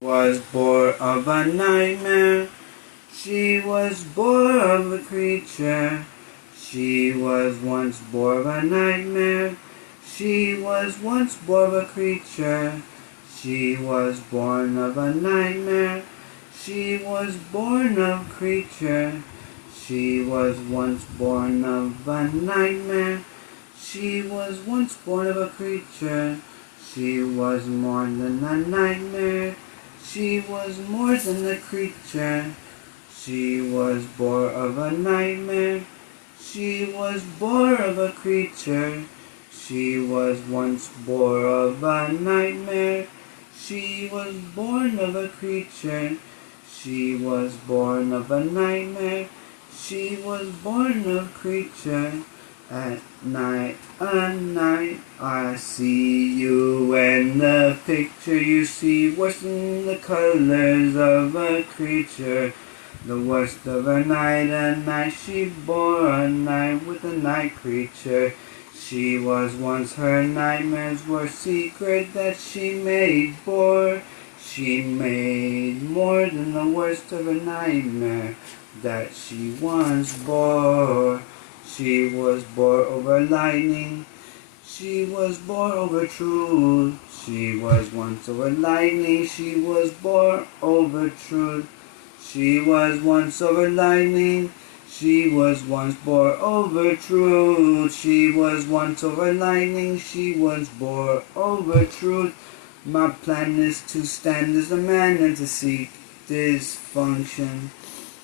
Was born of a nightmare. She was born of a creature. She was once born of a nightmare. She was once born of a creature. She was born of a nightmare. She was born of creature. She was once born of a nightmare. She was once born of a creature. She was more than a nightmare. She was more than a creature. She was born of a nightmare. She was born of a creature. She was once born of a nightmare. She was born of a creature. She was born of a nightmare. She was born of creature. At night, I see you, and the picture you see worse than the colors of a creature. The worst of a night, she bore a night with a night creature. She was once her nightmares were secret that she made bore. She made more than the worst of a nightmare that she once bore. She was born over lightning. She was born over truth. She was once over lightning. She was born over truth. She was once over lightning. She was once born over truth. She was once over lightning. She was born over truth. My plan is to stand as a man and to seek dysfunction.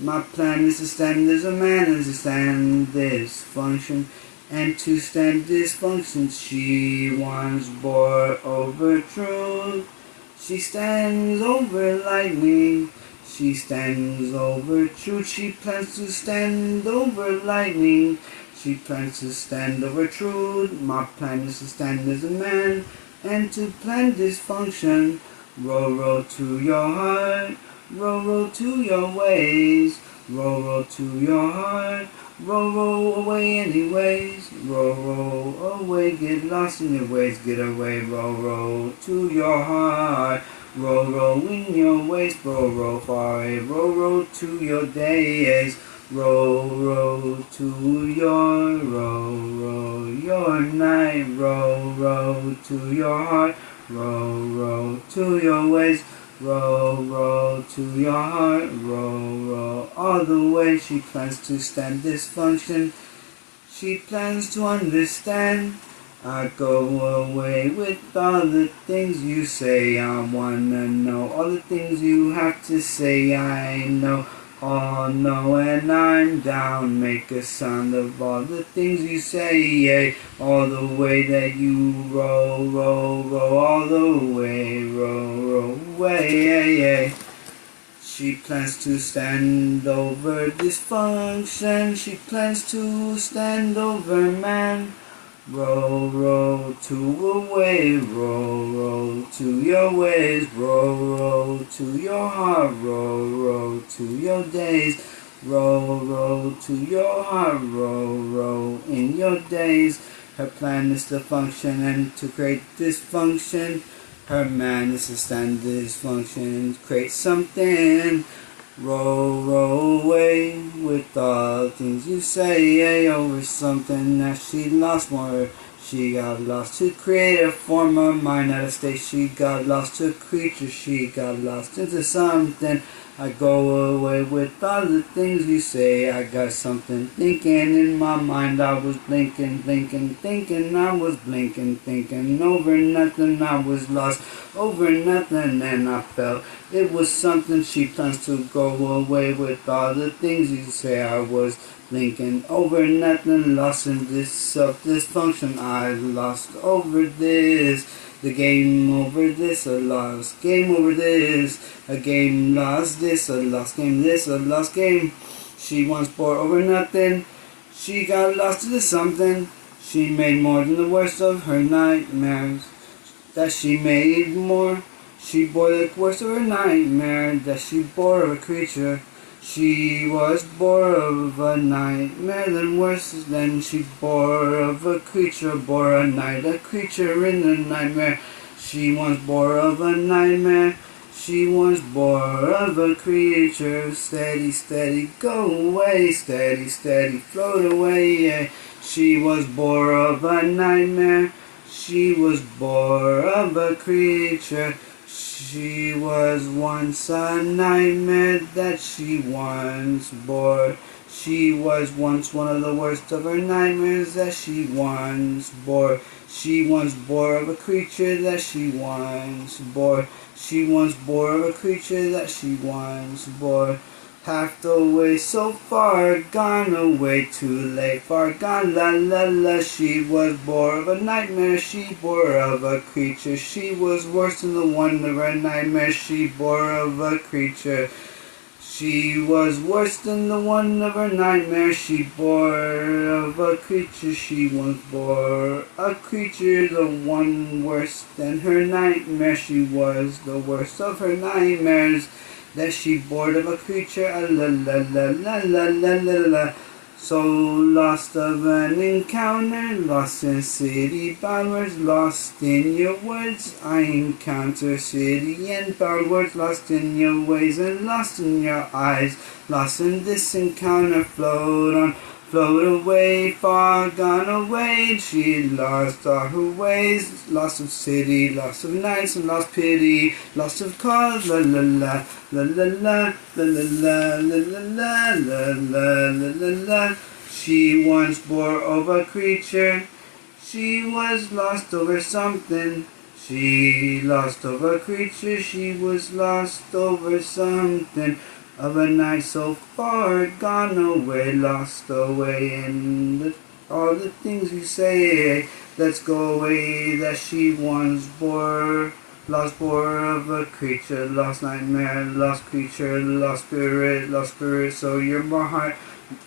My plan is to stand as a man and to stand dysfunction. And to stand dysfunction, she once bore over truth. She stands over lightning. She stands over truth. She plans to stand over lightning. She plans to stand over truth. My plan is to stand as a man and to plan dysfunction. Row, row to your heart. Row, row to your ways. Row, row to your heart. Row, row away anyways. Row, row away. Get lost in your ways. Get away. Row, row to your heart. Row, row in your ways. Row, row far away. Row, row to your days. Row, row to your night. Row, row to your heart. Row, row to your ways. Row, row to your heart. Row, row all the way. She plans to stand dysfunction. She plans to understand. I go away with all the things you say. I wanna know all the things you have to say. I know, all know, and I'm down. Make a sound of all the things you say. Yeah, all the way that you roll, roll, roll, all the way, roll, roll away. Yeah, yeah. She plans to stand over dysfunction. She plans to stand over man. Row, row to away, row, row to your ways, row, row to your heart, row, row to your days, row, row to your heart, row, row in your days. Her plan is to function and to create dysfunction. Her man is to stand dysfunction and create something. Row, row away with all the things you say over something that she lost more. She got lost to create a form of mind out of state. She got lost to a creature. She got lost into something. I go away with all the things you say. I got something thinking in my mind. I was blinking, thinking. I was blinking, thinking over nothing. I was lost over nothing, and I felt it was something. She plans to go away with all the things you say. I was blinking over nothing, lost in this self-dysfunction. I lost over this. The game over this, a lost game over this. A game lost this, a lost game this, a lost game. She once bore over nothing. She got lost into something. She made more than the worst of her nightmares. That she made more. She bore the worst of her nightmare. That she bore of a creature. She was born of a nightmare, then worse than she bore of a creature, bore a night, a creature in a nightmare. She once bore of a nightmare. She once bore of a creature, steady, steady, go away, steady, steady, float away. She was bore of a nightmare, she was bore of a creature. She was once a nightmare that she once bore. She was once one of the worst of her nightmares that she once bore. She once bore of a creature that she once bore. She once bore of a creature that she once bore. Half the way so far gone, away too late, far gone, la la la. She was bore of a nightmare, she bore of a creature. She was worse than the one of her nightmare, she bore of a creature. She was worse than the one of her nightmare, she bore of a creature. She once bore a creature, the one worse than her nightmare. She was the worst of her nightmares that she bore of a creature, la la la la la la la la. So lost of an encounter, lost in city boundwards, lost in your words. I encounter city and boundwards, lost in your ways and lost in your eyes. Lost in this encounter, float on, float away, far gone away. She lost all her ways, lost of city, lost of nights, and lost pity, lost of cause, la la la, la la la, la la la, la la la, la la la la. She once bore over a creature, she was lost over something. She lost over a creature, she was lost over something. Of a night so far gone away, lost away in all the things you say. Let's go away that she once bore. Lost bore of a creature, lost nightmare, lost creature, lost spirit, lost spirit. So you're my heart,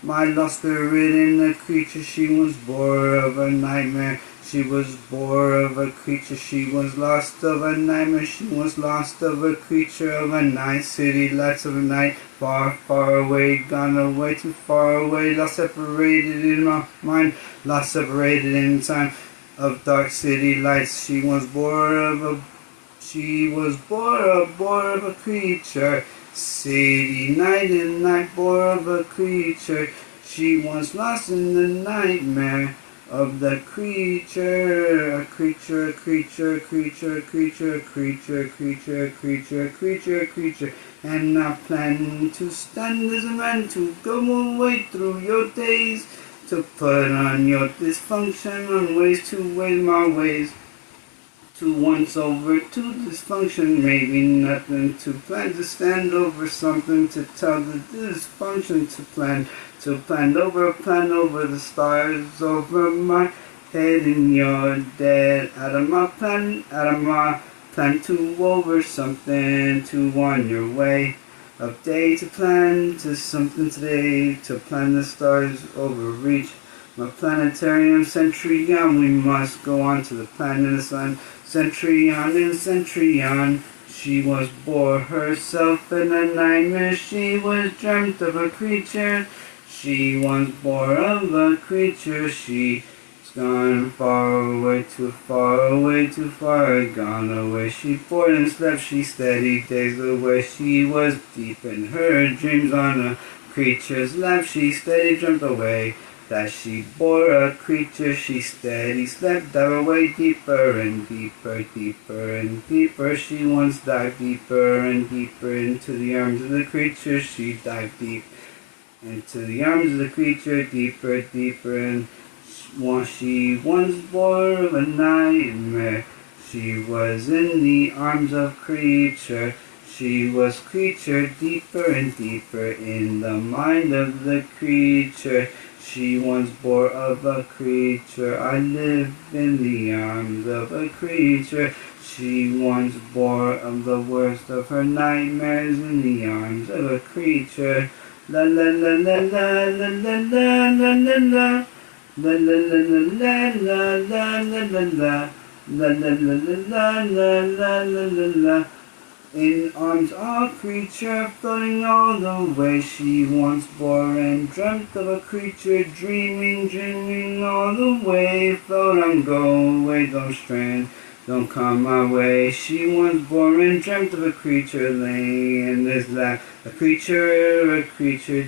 my lost spirit in a creature. She was bore of a nightmare. She was bore of a creature, she was lost of a nightmare, she was lost of a creature of a night, city lights of a night, far, far away, gone away, too far away, lost separated in my mind, lost separated in time of dark city lights. She was bore of a, she was bore of a creature, city night and night, bore of a creature. She was lost in the nightmare of the creature, a creature, creature, creature, creature, creature, creature, creature, creature, creature, and not planning to stand as a man, to go away through your days, to put on your dysfunction on ways, to ways my ways, to once over to dysfunction, maybe nothing to plan, to stand over something, to tell the dysfunction to plan plan over the stars over my head, and you're dead out of my plan to over something, to on your way of day, to plan to something today, to plan the stars overreach my planetarium centurion. We must go on to the planet of the sun, centurion and centurion. She was bore herself in a nightmare, she was dreamt of a creature. She once bore of a creature, she's gone far away, too far away, too far gone away. She bore and slept, she steady days away. She was deep in her dreams on a creature's lap, she steady dreamt away. That she bore a creature, she steady slept, dive away deeper and deeper, deeper and deeper. She once dived deeper and deeper into the arms of the creature, she dived deep into the arms of the creature, deeper, deeper, and she once bore of a nightmare. She was in the arms of creature. She was creature, deeper and deeper in the mind of the creature. She once bore of a creature. I live in the arms of a creature. She once bore of the worst of her nightmares in the arms of a creature. La la la la la la la la la la la. La la la la la la la la la. La la la la la la la la la. In arms of a creature, floating all the way. She once bore and dreamt of a creature, dreaming, dreaming all the way. Float on, go away, don't strand. don't come my way. She once born and dreamt of a creature laying in this lap. A creature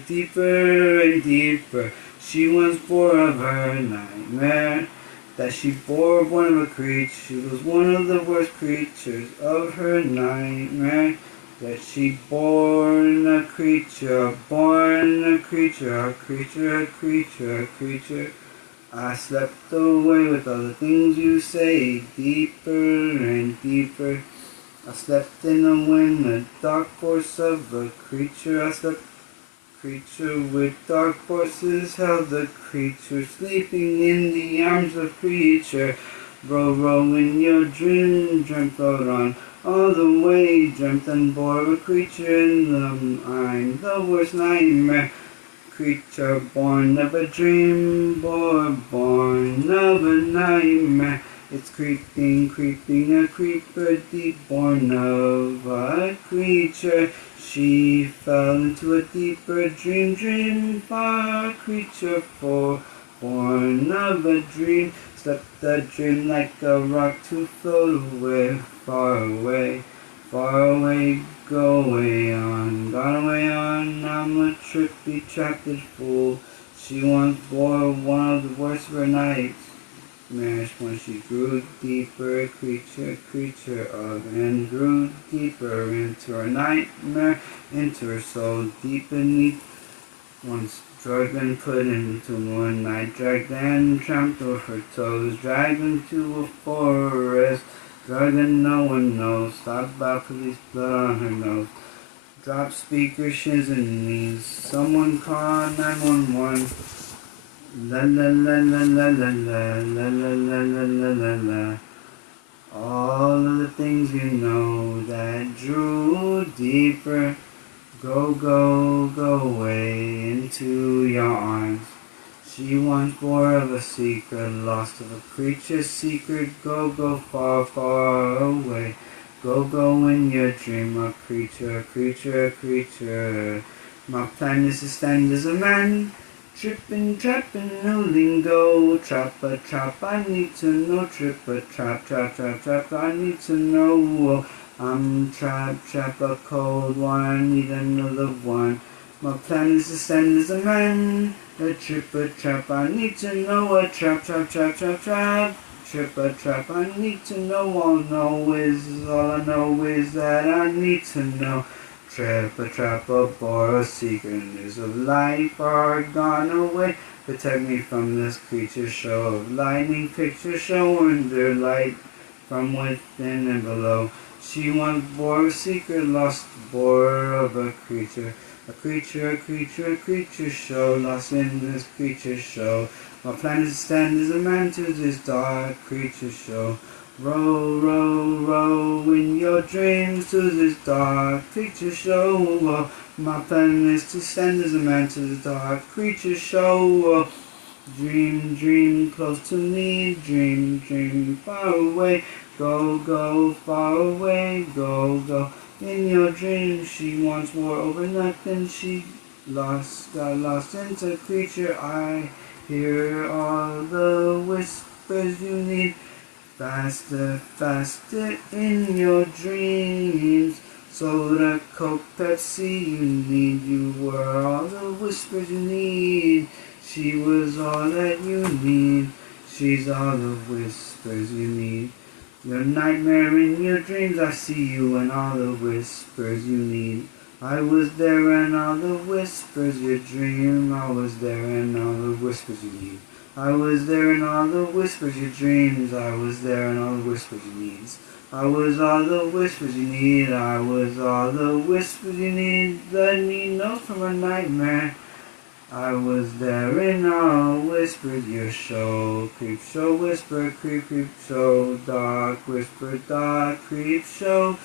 deeper and deeper. She once bore of her nightmare. That she bore one of a creature. She was one of the worst creatures of her nightmare. That she born a creature, a creature, a creature. I slept away with all the things you say, deeper and deeper. I slept in the wind, the dark force of a creature. I slept creature with dark forces held the creature, sleeping in the arms of creature. Row in your dream, dreamt out on all the way, dreamt and bore a creature in the mind, the worst nightmare. Creature born of a dream, born of a nightmare. It's creeping, a creeper deep, born of a creature. She fell into a deeper dream, far creature born of a dream. Slept a dream like a rock to float away, far away, go away on, gone away on. I'm a trippy, trapped fool. She once bore one of the worst of her nightmares when she grew deeper, creature of, and grew deeper into her nightmare, into her soul, deep beneath. Once drugged and put into one night, dragged and tramped over her toes, dragged into a forest. Drug and no one knows. Thought about police blood on her nose. Drop speaker, shins and knees. Someone call 911. La la la la la la la la la la la la la. All of the things you know that drew deeper. Go away into your arms. She once bore of a secret, lost of a creature secret. Go far away. Go in your dream, a creature. My plan is to stand as a man, tripping, trapping, new lingo. Trap, I need to know. Trip, trap, I need to know. I'm trapped, a cold one, I need another one. My plan is to stand as a man, a trap, I need to know a trap. Trip, I need to know, all I know is that I need to know. Trap, bore a secret news of life are gone away. Protect me from this creature show of lightning picture showing their light from within and below. She once bore a secret, lost bore of a creature. A creature show, lost in this creature show. My plan is to stand as a man to this dark creature show. Row in your dreams to this dark creature show. My plan is to stand as a man to this dark creature show. Dream close to me, dream far away. Go far away, go. In your dreams, she once wore over nothing. She got lost into creature. I hear all the whispers you need. Faster in your dreams. Soda, Coke, Pepsi, you need. You were all the whispers you need. She was all that you need. She's all the whispers you need. Your nightmare in your dreams, I see you and all the whispers you need. I was there and all the whispers you dream. I was there and all the whispers you need. I was there and all the whispers you dreams. I was there and all the whispers you need. I was all the whispers you need. I was all the whispers you need. Let me know from a nightmare. I was there in all whispered your show. Creep show, whisper, creep show. Dark whisper, dark creep show.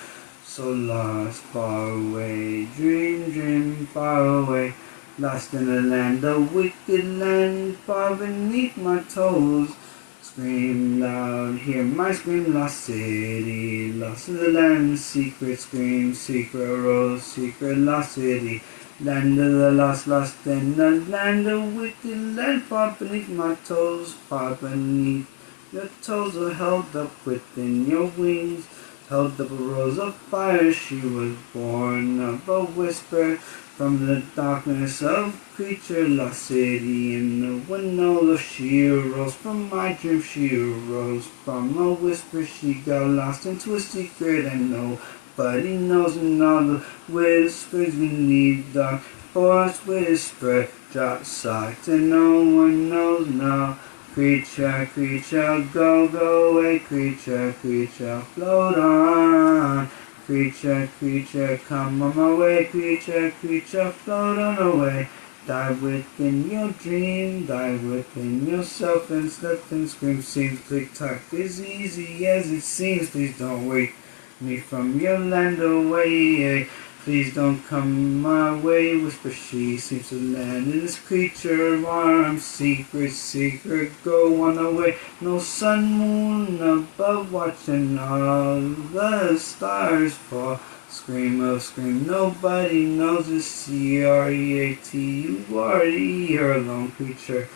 So lost, far away. Dream, far away. Lost in a land, a wicked land, far beneath my toes. Scream loud, hear my scream, lost city. Lost in the land, secret scream, secret rose, secret lost city. Land of the lost in the land of wicked land, far beneath my toes, far beneath Your toes were held up within your wings, held up a rose of fire. She was born of a whisper from the darkness of creature, lost city in the window. She arose from my dream, she arose from a whisper. She got lost into a secret and nobody knows. And all the whispers beneath dark forest whisper, drop socked and no one knows now. Creature, creature, go, go away. Creature, creature, float on. Creature, creature, come on my way. Creature, creature, float on away. Die within your dream, die within yourself and slip and scream. Seems tick-tock as easy as it seems. Please don't wake me from your land away. Please don't come my way, whisper she. Seems to land in this creature of arms. Secret, secret, go on away. No sun, moon above, watching all the stars fall. Scream of scream, nobody knows it's C-R-E-A-T. You are a lone creature.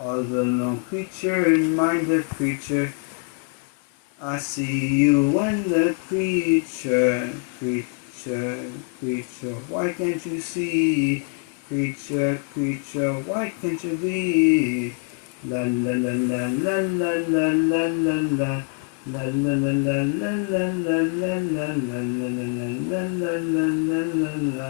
All the lone creature in mind the creature. I see you and the creature, creature, creature, why can't you see? Creature, creature, why can't you be? La la la la la la la la la la. La la la la la la la la la la la la la la la la la la.